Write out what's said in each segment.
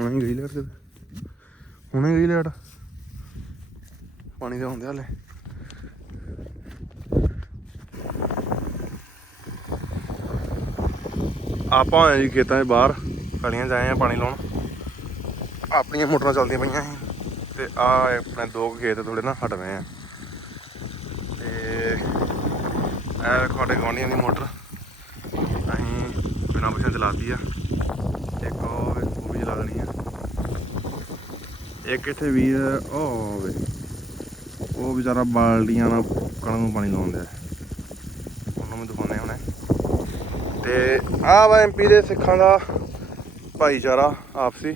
ਹੁਣੇ ਗਈ ਲੈਟ ਹੁਣੇ ਗਈ ਲੈਟ। ਪਾਣੀ ਦੇ ਹੁੰਦੇ ਹਲੇ। ਆਪਾਂ ਆਏ ਜੀ ਖੇਤਾਂ ਦੇ ਬਾਹਰ ਕਲੀਆਂ ਜਾਏ ਆ ਪਾਣੀ ਲਾਉਣ। ਆਪਣੀਆਂ ਮੋਟਰਾਂ ਚੱਲਦੀਆਂ ਪਈਆਂ ਸੀ। ਤੇ ਆ ਆਪਣੇ ਦੋ ਕੁ ਖੇਤ ਥੋੜੇ ਨਾ ਹਟ ਰਹੇ ਆ। ਤੇ ਇਹ ਵੇਖੋ ਸਾਡੇ ਗੁਆਂਢੀਆਂ ਦੀ ਮੋਟਰ। ਅਸੀਂ ਬਿਨਾਂ ਪੁੱਛੇ ਚਲਾਤੀ ਆ। ਇੱਕ ਉਹ ਉਹ ਵੀ ਚਲਾ ਦੇਣੀ ਆ। ਇੱਕ ਇੱਥੇ ਵੀਰ ਉਹ ਵੇ। ਉਹ ਵਿਚਾਰਾ ਬਾਲਟੀਆਂ ਨਾਲ ਕਣਕ ਨੂੰ ਪਾਣੀ ਲਾਉਂਦਾ ਉਹਨੂੰ ਮੈਂ ਦਿਖਾਉਂਦੇ ਹੁਣੇ। ਤੇ ਆਹ ਵਾ ਐਮਪੀ ਦੇ ਸਿੱਖਾਂ ਦਾ ਭਾਈਚਾਰਾ, ਆਪਸੀ।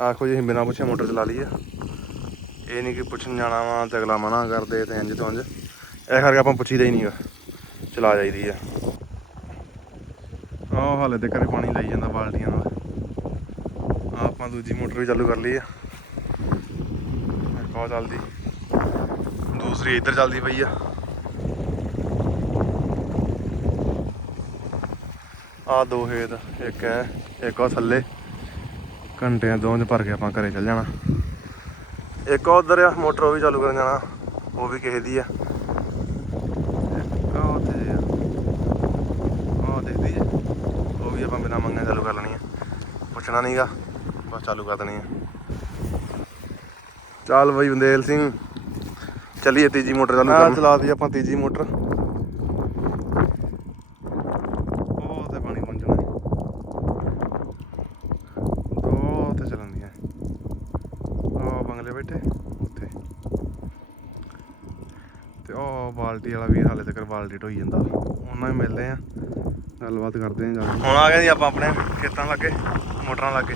ਆਖੋ ਜੀ ਅਸੀਂ ਬਿਨਾਂ ਪੁੱਛੇ ਮੋਟਰ ਚਲਾ ਲਈ ਆ ਇਹ ਨਹੀਂ ਕਿ ਪੁੱਛਣ ਜਾਣਾ ਵਾ ਤੇ ਅਗਲਾ ਮਨਾ ਕਰਦੇ ਤੇ ਇੰਜ ਤੋਂ ਇੰਜ ਇਹ ਕਰਕੇ ਆਪਾਂ ਪੁੱਛੀਦਾ ਹੀ ਨਹੀਂਗਾ ਚਲਾ ਜਾਈਦੀ ਆ। ਆਹ ਹਾਲੇ ਤੇ ਘਰੇ ਪਾਣੀ ਲਈ ਜਾਂਦਾ ਬਾਲਟੀਆਂ ਨਾਲ। ਆਪਾਂ ਦੂਜੀ ਮੋਟਰ ਵੀ ਚਾਲੂ ਕਰ ਲਈ ਆ। ਉਹ ਚੱਲਦੀ। ਦੂਸਰੀ ਇੱਧਰ ਚੱਲਦੀ ਪਈ ਆ। ਆ ਦੋ ਖੇਤ, ਇੱਕ ਹੈ, ਇੱਕ ਉਹ ਥੱਲੇ। ਘੰਟਿਆਂ ਦੋ ਚ ਭਰ ਕੇ ਆਪਾਂ ਘਰੇ ਚੱਲ ਜਾਣਾ। ਇੱਕ ਉਧਰ ਆ, ਮੋਟਰ ਉਹ ਵੀ ਚਾਲੂ ਕਰਨ ਜਾਣਾ, ਉਹ ਵੀ ਕਿਸੇ ਦੀ ਆ। ਉਹ ਦੇਖਦੀ ਉਹ ਵੀ ਆਪਾਂ ਬਿਨਾਂ ਮੰਗੇ ਚਾਲੂ ਕਰ ਲੈਣੀ ਆ। ਪੁੱਛਣਾ ਨਹੀਂਗਾ ਬਸ ਚਾਲੂ ਕਰ ਦੇਣੀ ਆ। ਚੱਲ ਬਈ ਬੰਦੇਲ ਸਿੰਘ। ਚੱਲੀਏ ਤੀਜੀ ਮੋਟਰ ਚਾਲੂ ਕਰਨ ਚਲਾਤੀ ਆਪਾਂ ਤੀਜੀ ਮੋਟਰ। ਉਹ ਤੇ ਪਾਣੀ ਪਹੁੰਚਣਾ ਹੈ। ਉਹ ਤੇ ਚੱਲਣਦੀਆਂ ਉਹ ਬੰਗਲੇ ਬੈਠੇ ਉੱਥੇ। ਤੇ ਉਹ ਬਾਲਟੀ ਵਾਲਾ ਵੀਰ ਹਾਲੇ ਤੱਕ ਬਾਲਟੀ ਢੋਈ ਜਾਂਦਾ। ਉਹਨਾਂ ਹੀ ਮਿਲਦੇ ਆ ਗੱਲਬਾਤ ਕਰਦੇ ਆ ਹੁਣ ਆ ਗਏ ਜੀ ਆਪਾਂ ਆਪਣੇ ਖੇਤਾਂ ਲੱਗੇ ਮੋਟਰਾਂ ਲੱਗੇ।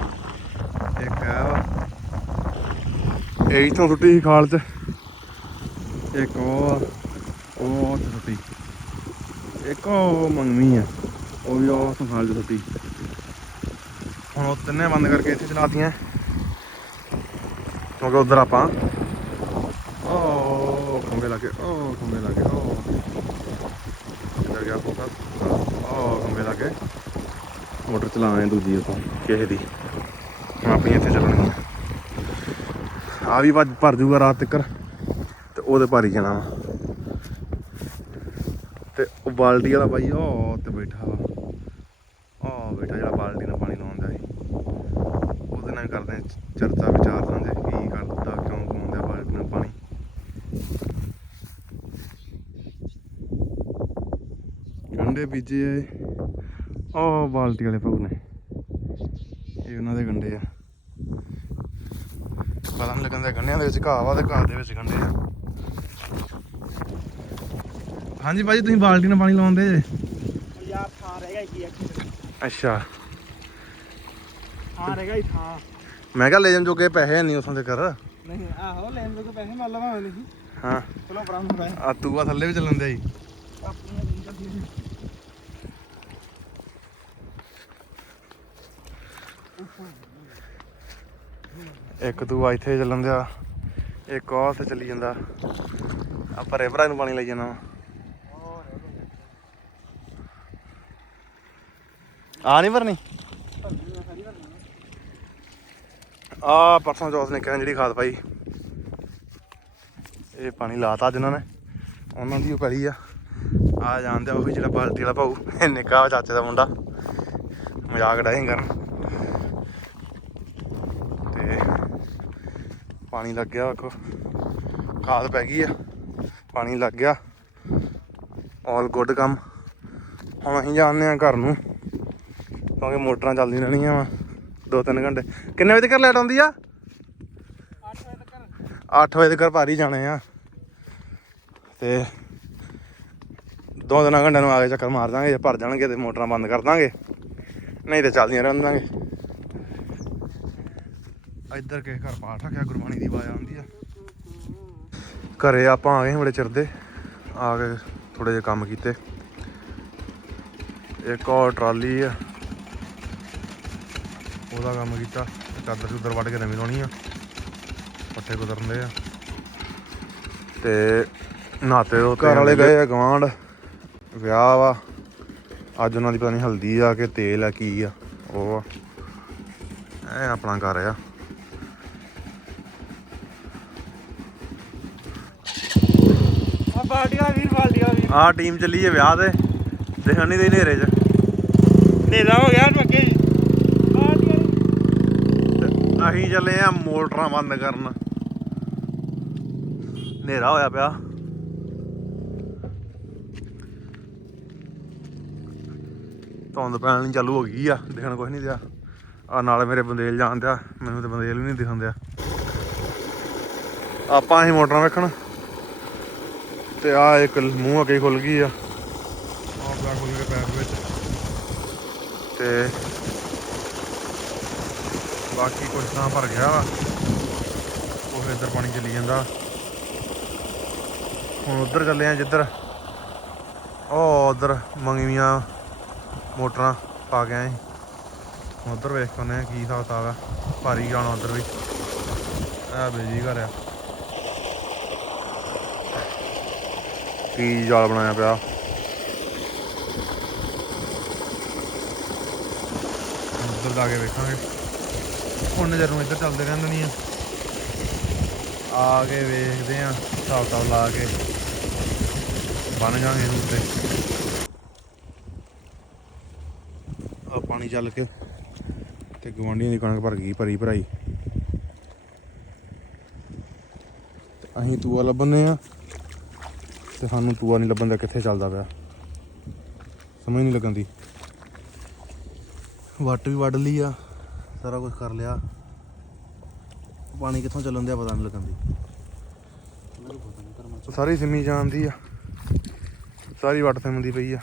ਇੱਕ ਵਾ। ਇਹ ਇਥੋਂ ਸੁੱਟੀ ਸੀ ਖਾਲ ਚ। ਇੱਕ ਉਹ ਉਹ ਤੇ ਸੁੱਟੀ। ਇੱਕ ਉਹ ਮੰਗਵੀ ਆ, ਉਹ ਵੀ ਉਹ ਸੰਭਾਲ ਚ ਸੁੱਟੀ। ਹੁਣ ਉਹ ਤਿੰਨੇ ਬੰਦ ਕਰਕੇ ਇੱਥੇ ਚਲਾਤੀਆਂ। ਕਿਉਂਕਿ ਉਧਰ ਆਪਾਂ ਉਹ ਖੰਬੇ ਲਾਗੇ ਉਹ ਖੰਬੇ ਲਾਗੇ ਉਹ ਇੱਧਰ ਗਿਆ ਫੋਕਸ ਉਹ ਖੰਬੇ ਲਾਗੇ ਮੋਟਰ ਚਲਾਵੇਂ ਦੂਜੀ ਉਤੋਂ ਕਿਸੇ ਦੀ। ਹੁਣ ਆਪਣੀ ਇੱਥੇ ਆ ਵੀ ਭੱਜ- ਭਰ ਜੂਗਾ ਰਾਤ ਤੱਕ ਤੇ ਉਹਦੇ ਭਰ ਜਾਣਾ ਵਾ। ਤੇ ਉਹ ਬਾਲਟੀ ਵਾਲਾ ਬਾਈ, ਉਹ ਤੇ ਬੈਠਾ ਵਾ। ਉਹ ਬੈਠਾ ਜਿਹੜਾ ਬਾਲਟੀ ਨਾਲ ਪਾਣੀ ਲਾਉਂਦਾ ਸੀ। ਉਹਦੇ ਨਾਲ ਕਰਦੇ ਚਰਚਾ, ਵਿਚਾਰ ਸਾਂਝੇ ਕੀ ਕਰਦਾ ਕਿਉਂ ਪਾਉਂਦਾ ਬਾਲਟੀ ਨਾਲ ਪਾਣੀ। ਗੰਡੇ ਬੀਜੇ ਆ ਉਹ ਬਾਲਟੀ ਵਾਲੇ ਭਾਊ ਨੇ ਇਹ ਉਹਨਾਂ ਦੇ ਗੰਡੇ ਆ। ਪਤਾ ਨਹੀਂ ਲੱਗਦਾ ਗੰਡਿਆਂ ਦੇ ਵਿੱਚ ਘਾਹ ਵਾ ਤੇ ਘਾਹ ਦੇ ਵਿੱਚ ਗੰਡੇ ਆ। ਹਾਂਜੀ ਭਾਜੀ ਤੁਸੀਂ ਬਾਲਟੀ ਨਾਲ ਪਾਣੀ ਲਾਉਂਦੇ ਜੇ? ਯਾਰ ਥਾਂ ਰਹਿ ਗਿਆ ਕੀ ਅੱਖੇ ਅੱਛਾ। ਥਾਂ ਰਹਿ ਗਿਆ ਹੀ ਥਾਂ। ਮੈਂ ਕਿਹਾ ਲੈ ਜਾਣ ਜੋਗੇ ਪੈਸੇ ਨਹੀਂ ਉਥੋਂ ਦੇ ਕਰ ਨਹੀਂ ਆਹੋ ਲੈਣ ਦੇ ਕੋ ਪੈਸੇ ਮੰਨ ਲਵਾਂ ਨਹੀਂ ਹਾਂ। ਚਲੋ ਨੂੰ ਪਰਾਂ ਆ ਤੂੰ ਆ ਥੱਲੇ ਵੀ ਚੱਲਣ ਦੇ ਜੀ ਆਪਣੀਆਂ ਜ਼ਿੰਦਗੀ ਦੀ ਇੱਕ ਦੂਆ ਇੱਥੇ ਚੱਲਣ ਦਿਆ, ਇੱਕ ਉਹ ਉੱਥੇ ਚੱਲੀ ਜਾਂਦਾ। ਆ ਭਰੇ ਭਰਾ ਨੂੰ ਪਾਣੀ ਲਈ ਜਾਣਾ ਵਾ। ਆ ਨਹੀਂ ਭਰਨੀ? ਆ ਪਰਸੋਂ ਚੌਥ ਨੇ ਕਹਿੰਦੇ ਜਿਹੜੀ ਖਾਦ ਪਾਈ। ਇਹ ਪਾਣੀ ਲਾਤਾ ਜਿਨ੍ਹਾਂ ਨੇ। ਉਹਨਾਂ ਦੀ ਉਹ ਪੈਲੀ ਆ। ਆ ਜਾਣਦੇ ਆ ਉਹ ਜਿਹੜਾ ਬਾਲਟੀ ਵਾਲਾ ਭਾਊ ਇਹ ਨਿੱਕਾ ਵਾ ਚਾਚੇ ਦਾ ਮੁੰਡਾ। ਮਜ਼ਾਕ ਡਾਇੰਗ ਕਰਨ ਤੇ ਪਾਣੀ ਲੱਗ ਗਿਆ, ਵੇਖੋ। ਖਾਦ ਪੈ ਗਈ ਆ, ਪਾਣੀ ਲੱਗ ਗਿਆ। ਆਲ ਗੁੱਡ ਕੰਮ। ਹੁਣ ਅਸੀਂ ਜਾਣਦੇ ਆ ਘਰ ਨੂੰ, ਕਿਉਂਕਿ ਮੋਟਰਾਂ ਚੱਲਦੀਆਂ ਰਹਿਣੀਆਂ ਵਾ ਦੋ ਤਿੰਨ ਘੰਟੇ। ਕਿੰਨੇ ਵਜੇ ਤੱਕ ਲਾਈਟ ਆਉਂਦੀ ਆ? 8 ਵਜੇ ਤੱਕ 8 ਵਜੇ ਤੱਕ ਭਾਰੀ ਜਾਣੇ ਆ। ਤੇ ਦੋ ਦਿਨਾਂ ਘੰਟਿਆਂ ਨੂੰ ਆ ਕੇ ਚੱਕਰ ਮਾਰ ਦਾਂਗੇ, ਜੇ ਭਰ ਜਾਣਗੇ ਤੇ ਮੋਟਰਾਂ ਬੰਦ ਕਰ ਦਾਂਗੇ। ਨਹੀਂ ਤੇ ਚੱਲਦੀਆਂ ਰਹਿਣ ਦਾਂਗੇ। ਇੱਧਰ ਕਿਸੇ ਘਰ ਪਾਠ ਰੱਖਿਆ ਗੁਰਬਾਣੀ ਦੀ ਆਵਾਜ਼ ਆਉਂਦੀ ਆ। ਘਰੇ ਆਪਾਂ ਆ ਗਏ ਬੜੇ ਚਿਰ ਦੇ ਆ ਕੇ ਥੋੜੇ ਜਿਹੇ ਕੰਮ ਕੀਤੇ। ਇੱਕ ਹੋਰ ਟਰਾਲੀ ਆ ਉਹਦਾ ਕੰਮ ਕੀਤਾ ਚਾਦਰ ਚੁੱਦਰ ਵੱਢ ਕੇ ਨਵੀਂ ਲਾਉਣੀ ਆ ਪੱਠੇ ਕੁਤਰਨ ਦੇ ਆ। ਤੇ ਨਾਤੇ ਉਹ ਘਰ ਵਾਲੇ ਗਏ ਆ ਗਵਾਂਢ ਵਿਆਹ ਵਾ ਅੱਜ ਉਹਨਾਂ ਦੀ ਪਤਾ ਨਹੀਂ ਹਲਦੀ ਆ ਕਿ ਤੇਲ ਆ ਕੀ ਆ ਉਹ ਆ। ਇਹ ਆਪਣਾ ਘਰ ਆ। ਆ ਬਾਲਟੀ ਵਾਲਾ ਵੀਰ ਬਾਲਟੀ ਵਾਲਾ ਵੀਰ ਆਹ ਟੀਮ ਚੱਲੀ ਹੈ ਵਿਆਹ ਤੇ ਦੇਖਣ ਨਹੀਂ ਦੇ ਹਨੇਰੇ 'ਚ। ਨੇਰਾ ਹੋ ਗਿਆ ਮੱਕੇ ਤੇ ਅਸੀਂ ਚੱਲੇ ਆ ਮੋਟਰਾਂ ਬੰਦ ਕਰਨ। ਹਨੇਰਾ ਹੋਇਆ ਪਿਆ। ਧੁੰਦ ਪੈਣ ਚਾਲੂ ਹੋ ਗਈ ਆ ਦੇਖਣ ਕੁਝ ਨਹੀਂ ਦਿਆ। ਆ ਨਾਲ ਮੇਰੇ ਬੰਦੇਲ ਜਾਣ ਦਿਆ ਮੈਨੂੰ ਤੇ ਬੰਦੇਲ ਵੀ ਨਹੀਂ ਦਿਖਣ ਦਿਆ। ਆਪਾਂ ਅਸੀਂ ਮੋਟਰਾਂ ਵੇਖਣ। ਤੇ ਆ ਇੱਕ ਮੂੰਹ ਅੱਗੇ ਖੁੱਲ ਗਈ ਆ। ਆ ਬਲਾ ਖੁੱਲ ਕੇ ਪੈਰ ਵਿੱਚ ਤੇ ਬਾਕੀ ਕੁਝ ਤਾਂ ਭਰ ਗਿਆ ਵਾ। ਉਹ ਇੱਧਰ ਪਾਣੀ ਚਲੀ ਜਾਂਦਾ। ਹੁਣ ਉੱਧਰ ਚੱਲੇ ਆ ਜਿੱਧਰ ਉਹ ਉੱਧਰ ਮੰਗਵੀਆਂ ਮੋਟਰਾਂ ਪਾ ਕੇ ਆਏ। ਉੱਧਰ ਵੇਖ ਕੋਨੇ ਕੀ ਹਿਸਾਬ ਕਿਤਾਬ ਆ। ਭਾਰੀ ਜਾਣਾ ਉੱਧਰ ਵੀ। ਆ ਬੇਜੀ ਘਰ ਆ। ਕੀ ਜਾਲ ਬਣਾਇਆ ਪਿਆ। ਉੱਧਰ ਜਾ ਕੇ ਵੇਖਾਂਗੇ। ਹੁਣ ਨਜ਼ਰ ਨੂੰ ਇੱਧਰ ਚੱਲਦੇ ਰਹਿੰਦੇ ਨਹੀਂ ਆ ਆ ਕੇ ਵੇਖਦੇ ਆ ਹਿਸਾਬ ਕਿਤਾਬ ਲਾ ਕੇ। ਬਣ ਜਾਣਗੇ ਉੱਤੇ ਆ ਪਾਣੀ ਚੱਲ ਕੇ ਤੇ ਗਵਾਂਢੀਆਂ ਦੀ ਕਣਕ ਭਰ ਗਈ, ਭਰੀ ਭਰਾਈ। ਅਸੀਂ ਤੂਆ ਲੱਭਣੇ ਆ। ਤੇ ਸਾਨੂੰ ਤੂਆ ਨਹੀਂ ਲੱਭਣ ਦਾ ਕਿੱਥੇ ਚੱਲਦਾ ਪਿਆ? ਸਮਝ ਨਹੀਂ ਲੱਗਣ ਦੀ। ਵੱਟ ਵੀ ਵੱਢ ਲਈ ਆ, ਸਾਰਾ ਕੁਝ ਕਰ ਲਿਆ। ਪਾਣੀ ਕਿੱਥੋਂ ਚੱਲਣ ਦਿਆ, ਪਤਾ ਨਹੀਂ ਲੱਗਣ ਦੀ। ਸਾਰੀ ਸਿੰਮੀ ਜਾਂਦੀ ਆ। ਸਾਰੀ ਵੱਟ ਸਿੰਮਦੀ ਪਈ ਆ।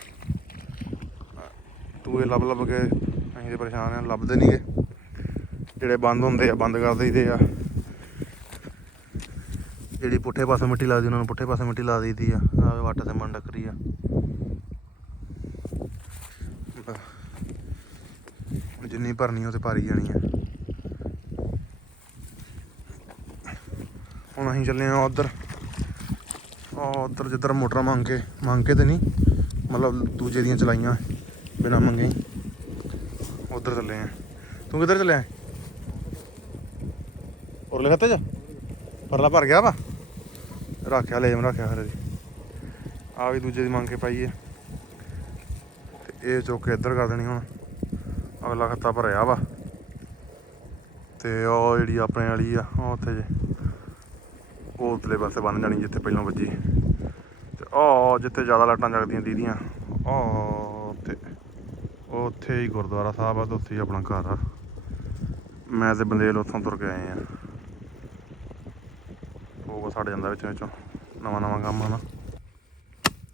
ਤੂਏ ਲੱਭ ਲੱਭ ਕੇ, ਅਸੀਂ ਤੇ ਪਰੇਸ਼ਾਨ ਆ, ਲੱਭਦੇ ਨਹੀਂਗੇ ਜਿਹੜੇ ਬੰਦ ਹੁੰਦੇ ਆ, ਬੰਦ ਕਰ ਦਈਦੇ ਆ। ਜਿਹੜੀ ਪੁੱਠੇ ਪਾਸੇ ਮਿੱਟੀ ਲੱਗਦੀ ਉਹਨਾਂ ਨੂੰ ਪੁੱਠੇ ਪਾਸੇ ਮਿੱਟੀ ਲਾ ਦਈਦੀ ਆ। ਆਹ ਵੱਟ ਤੇ ਮੰਡ ਕਰੀ ਆ। ਜਿੰਨੀ ਭਰਨੀ ਉਹ ਤੇ ਭਾਰੀ ਜਾਣੀ ਆ। ਹੁਣ ਅਸੀਂ ਚੱਲੇ ਆ ਉਧਰ। ਉਹ ਉਧਰ ਜਿੱਧਰ ਮੋਟਰਾਂ ਮੰਗ ਕੇ ਮੰਗ ਕੇ ਤੇ ਨਹੀਂ, ਮਤਲਬ ਦੂਜੇ ਦੀਆਂ ਚਲਾਈਆਂ ਬਿਨਾ ਮੰਗੇ ਉਧਰ ਚੱਲੇ ਆ। ਤੂੰ ਕਿੱਧਰ ਚੱਲਿਆ? ਉਰਲੇ ਖਾਤੇ ਚ? ਪਰਲਾ ਭਰ ਗਿਆ ਵਾ? ਰੱਖਿਆ ਲੈ ਮੈਂ ਰੱਖਿਆ ਹਰੇ ਆ ਵੀ ਦੂਜੇ ਦੀ ਮੰਗ ਕੇ ਪਾਈ ਹੈ ਤੇ ਇਹ ਚੁੱਕ ਕੇ ਇੱਧਰ ਕਰ ਦੇਣੀ ਹੁਣ। ਅਗਲਾ ਖੱਤਾ ਭਰਿਆ ਵਾ। ਤੇ ਉਹ ਜਿਹੜੀ ਆਪਣੇ ਵਾਲੀ ਆ, ਉਹ ਉੱਥੇ ਜੇ। ਉਹ ਉਤਲੇ ਪਾਸੇ ਬਣ ਜਾਣੀ ਜਿੱਥੇ ਪਹਿਲਾਂ ਵੱਜੀ। ਤੇ ਉਹ ਜਿੱਥੇ ਜ਼ਿਆਦਾ ਲਾਈਟਾਂ ਜਗਦੀਆਂ ਦੀਦੀਆਂ, ਉਹ ਤੇ ਉੱਥੇ ਹੀ ਗੁਰਦੁਆਰਾ ਸਾਹਿਬ ਆ, ਤੇ ਉੱਥੇ ਹੀ ਆਪਣਾ ਘਰ ਆ। ਮੈਂ ਤੇ ਬੰਦੇਲ ਉੱਥੋਂ ਤੁਰ ਕੇ ਆਏ ਆ। ਉਹ ਸੜ ਜਾਂਦਾ ਵਿੱਚ ਵਿੱਚੋਂ ਨਵਾਂ ਨਵਾਂ ਕੰਮ ਆ ਨਾ।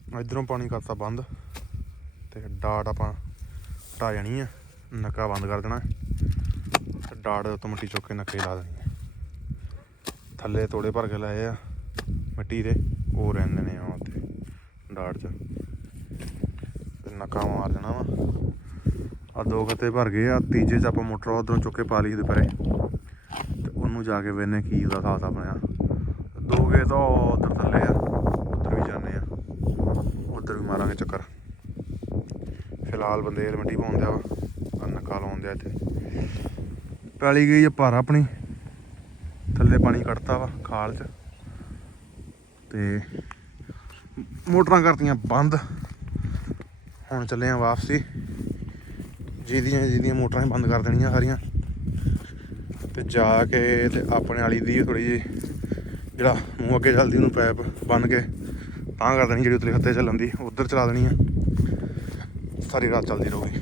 ਇਧਰੋਂ ਪਾਣੀ ਕਰਤਾ ਬੰਦ ਤੇ ਡਾਟ ਆਪਾਂ ਹਟਾ ਜਾਣੀ ਆ, ਨੱਕਾ ਬੰਦ ਕਰ ਦੇਣਾ। ਤੇ ਡਾਟ ਉੱਤੋਂ ਮਿੱਟੀ ਚੁੱਕ ਕੇ ਨੱਕੇ ਲਾ ਦੇਣੀ ਆ। ਥੱਲੇ ਤੋੜੇ ਭਰ ਕੇ ਲਾਏ ਆ, ਮਿੱਟੀ ਦੇ, ਉਹ ਰਹਿੰਦੇ ਨੇ ਆ ਉੱਥੇ ਡਾਟ 'ਚ। ਤੇ ਨੱਕਾ ਮਾਰ ਦੇਣਾ ਵਾ। ਆ ਦੋ ਖੱਤੇ ਭਰ ਗਏ ਆ, ਤੀਜੇ 'ਚ ਆਪਾਂ ਮੋਟਰ ਉਧਰੋਂ ਚੁੱਕ ਕੇ ਪਾ ਲਈ ਦੁਪਹਿਰੇ। ਤੇ ਉਹਨੂੰ ਜਾ ਕੇ ਵੇਨੇ ਕੀ ਦਾ ਹਿਸਾਬ ਬਣਿਆ ਦੋ ਗਏ ਤਾਂ ਉਧਰ ਥੱਲੇ ਆ। ਉੱਧਰ ਵੀ ਮਾਰਾਂਗੇ ਚੱਕਰ। ਫਿਲਹਾਲ ਬੰਦੇ ਮਿੱਟੀ ਪਾਉਂਦੇ ਆ ਵਾ ਨੱਕਾ ਲਾਉਂਦੇ ਆ ਇੱਥੇ। ਪੈਲੀ ਗਈ ਆ ਭਾਰ ਆਪਣੀ, ਥੱਲੇ ਪਾਣੀ ਕੱਢਤਾ ਵਾ ਖਾਲ 'ਚ। ਤੇ ਮੋਟਰਾਂ ਕਰਤੀਆਂ ਬੰਦ। ਹੁਣ ਚੱਲੇ ਆ ਵਾਪਸੀ। ਜਿਹਦੀਆਂ ਜਿਹਦੀਆਂ ਮੋਟਰਾਂ ਹੀ ਬੰਦ ਕਰ ਦੇਣੀਆਂ ਸਾਰੀਆਂ। ਤੇ ਜਾ ਕੇ ਤੇ ਆਪਣੇ ਵਾਲੀ ਦੀ ਥੋੜੀ ਜਿਹੀ ਜਿਹੜਾ ਮੂੰਹ ਅੱਗੇ ਚੱਲਦੀ ਉਹਨੂੰ ਪੈਪ ਬੰਨ ਕੇ ਤਾਂ ਕਰ ਦੇਣੀ ਜਿਹੜੀ ਉਤਲੇ ਖੱਤੇ ਚੱਲਣ ਦੀ, ਉਧਰ ਚਲਾ ਦੇਣੀ ਆ। ਸਾਰੀ ਰਾਤ ਚੱਲਦੀ ਰਹੂਗੀ।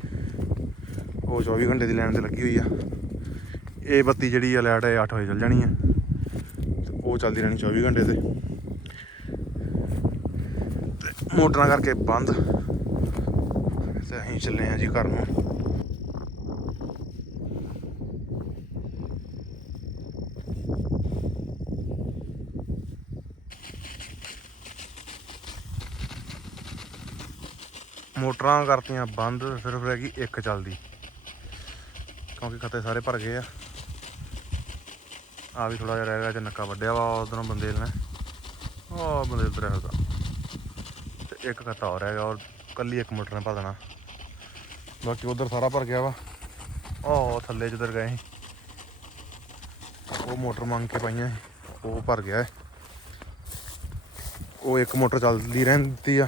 ਉਹ 24 ਘੰਟੇ ਦੀ ਲਾਈਨ ਤੇ ਲੱਗੀ ਹੋਈ ਆ। ਇਹ ਬੱਤੀ ਜਿਹੜੀ ਆ, ਲਾਈਟ ਇਹ 8 ਵਜੇ ਚੱਲ ਜਾਣੀ ਆ। ਉਹ ਚੱਲਦੀ ਰਹਿਣੀ 24 ਘੰਟੇ ਤੇ ਤੇ। ਮੋਟਰਾਂ ਕਰਕੇ ਬੰਦ। ਤੇ ਅਸੀਂ ਚੱਲੇ ਆ ਜੀ ਘਰ ਨੂੰ। ਮੋਟਰਾਂ ਕਰਤੀਆਂ ਬੰਦ, ਸਿਰਫ ਰਹਿ ਗਈ ਇੱਕ ਚੱਲਦੀ। ਕਿਉਂਕਿ ਖੱਤੇ ਸਾਰੇ ਭਰ ਗਏ ਆ। ਆ ਵੀ ਥੋੜਾ ਜਿਹਾ ਰਹਿ ਗਿਆ ਤੇ ਨੱਕਾ ਵੱਡਿਆ ਵਾ, ਉਧਰੋਂ ਬੰਦੇ ਨੇ ਉਹ ਬੰਦੇ ਉਧਰ ਹੈਗਾ ਤੇ ਇੱਕ ਖੱਤਾ ਹੋ ਰਹਿ ਗਿਆ, ਔਰ ਕੱਲੀ ਇੱਕ ਮੋਟਰ ਨੇ ਭਰ ਦੇਣਾ। ਬਾਕੀ ਉਧਰ ਸਾਰਾ ਭਰ ਗਿਆ ਵਾ। ਉਹ ਥੱਲੇ ਜਿੱਧਰ ਗਏ ਸੀ, ਉਹ ਮੋਟਰ ਮੰਗ ਕੇ ਪਾਈਆਂ ਸੀ, ਉਹ ਭਰ ਗਿਆ ਹੈ ਉਹ ਇੱਕ ਮੋਟਰ ਚੱਲਦੀ ਰਹਿੰਦੀ ਆ।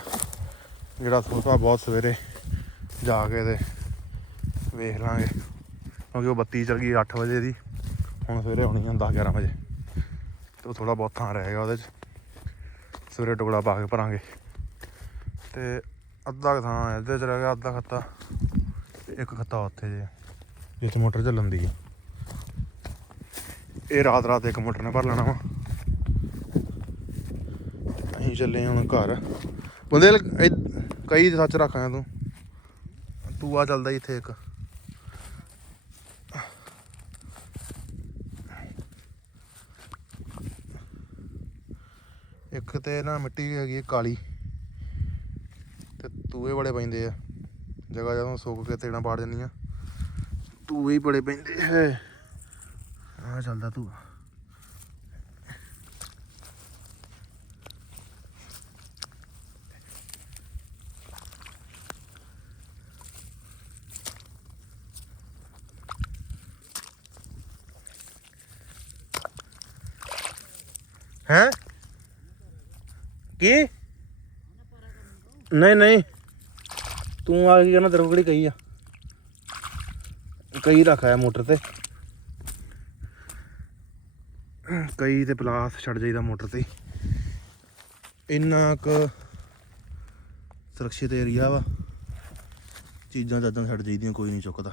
ਜਿਹੜਾ ਥੋੜਾ ਬਹੁਤ ਸਵੇਰੇ ਜਾ ਕੇ ਤੇ ਵੇਖ ਲਾਂਗੇ। ਕਿਉਂਕਿ ਉਹ ਬੱਤੀ ਚਲ ਗਈ 8 ਵਜੇ ਦੀ, ਹੁਣ ਸਵੇਰੇ ਆਉਣੀ ਆ 10 11 ਵਜੇ। ਤੇ ਥੋੜਾ ਬਹੁਤ ਥਾਂ ਰਹਿ ਗਿਆ ਉਹਦੇ ਚ। ਸਵੇਰੇ ਟੁਕੜਾ ਪਾ ਕੇ ਭਰਾਂਗੇ। ਤੇ ਅੱਧਾ ਥਾਂ ਇਹਦੇ ਚ ਰਹਿ ਗਿਆ, ਅੱਧਾ ਖੱਤਾ। ਤੇ ਇੱਕ ਖੱਤਾ ਉੱਥੇ ਜੇ। ਜਿੱਥੇ ਮੋਟਰ ਚੱਲਣ ਦੀ ਆ। ਇਹ ਰਾਤ ਰਾਤ ਇੱਕ ਮੋਟਰ ਨੇ ਭਰ ਲੈਣਾ ਵਾ। ਅਸੀਂ ਚੱਲੇ ਹੁਣ ਘਰ। ਬੰਦੇ ਕਈ ਸੱਚ ਰੱਖਾਂ ਤੂੰ। ਤੂੰ ਆ ਚੱਲਦਾ ਇੱਥੇ ਇੱਕ। ਇੱਕ ਤੇ ਨਾ ਮਿੱਟੀ ਹੈਗੀ ਕਾਲੀ। ਤੇ ਤੂਏ ਬੜੇ ਪੈਂਦੇ ਆ। ਜਗ੍ਹਾ ਜਦੋਂ ਸੁੱਕ ਕੇ ਤੇੜਾਂ ਪਾੜ ਜਾਂਦੀਆਂ ਤੂਏ ਹੀ ਬੜੇ ਪੈਂਦੇ ਹੈ ਆ ਚੱਲਦਾ ਤੂੰ। ਹੈ? ਕੀ? ਨਹੀਂ ਨਹੀਂ। ਤੂੰ ਆ ਕੀ ਕਰਨਾ? ਤੇਰੇ ਕੋਲ ਕਿਹੜੀ ਕਹੀ ਆ? ਕਈ ਰੱਖਿਆ ਮੋਟਰ ਤੇ। ਕਈ ਤੇ ਪਲਾਸ ਛੱਡ ਜਾਈਦਾ ਮੋਟਰ ਤੇ। ਇੰਨਾ ਕੁ ਸੁਰੱਖਿਅਤ ਏਰੀਆ ਵਾ। ਚੀਜ਼ਾਂ ਚਾਜ਼ਾਂ ਛੱਡ ਜਾਈਦੀਆਂ, ਕੋਈ ਨਹੀਂ ਚੁੱਕਦਾ।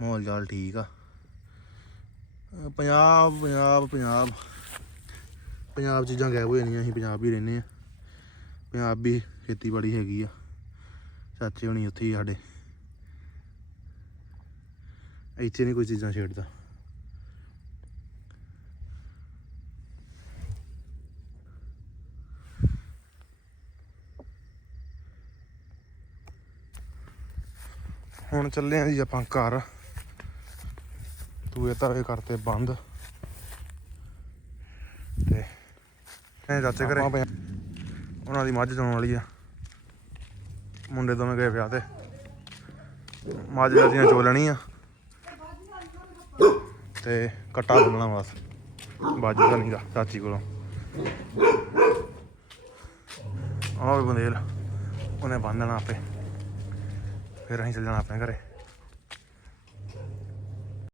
ਮਾਹੌਲ ਚਾਲ ਠੀਕ ਆ। ਪੰਜਾਬ ਪੰਜਾਬ ਪੰਜਾਬ। ਪੰਜਾਬ ਚੀਜ਼ਾਂ ਗਾਇਬ ਹੋ ਜਾਣੀਆਂ, ਅਸੀਂ ਪੰਜਾਬ ਹੀ ਰਹਿੰਦੇ ਆ ਪੰਜਾਬ ਵੀ ਖੇਤੀਬਾੜੀ ਹੈਗੀ ਆ। ਚਾਚੇ ਹੋਣੀ ਉੱਥੇ ਹੀ ਸਾਡੇ। ਇੱਥੇ ਨਹੀਂ ਕੋਈ ਚੀਜ਼ਾਂ ਛੇੜਦਾ। ਹੁਣ ਚੱਲੇ ਆਂ ਜੀ ਆਪਾਂ ਘਰ। ਤੂਏ ਇਹ ਕਰਤੇ ਬੰਦ। ਇਹ ਚਾਚੇ ਘਰੇ। ਉਹਨਾਂ ਦੀ ਮੱਝ ਚੋਣ ਵਾਲੀ ਆ। ਮੁੰਡੇ ਦੋਵੇਂ ਗਏ ਵਿਆਹ ਤੇ। ਮੱਝ ਜਦੀਆਂ ਚੋ ਲੈਣੀ ਆ। ਤੇ ਕੱਟਾ ਬੰਨਣਾ ਬਸ। ਬਾਜੂ ਦਾ ਨਹੀਂਗਾ ਚਾਚੀ ਕੋਲੋਂ। ਆਹ ਬੰਦੇਲ ਉਹਨੇ ਬੰਨ ਦੇਣਾ ਆਪੇ। ਫਿਰ ਅਸੀਂ ਚੱਲ ਜਾਣਾ ਆਪਣੇ ਘਰੇ।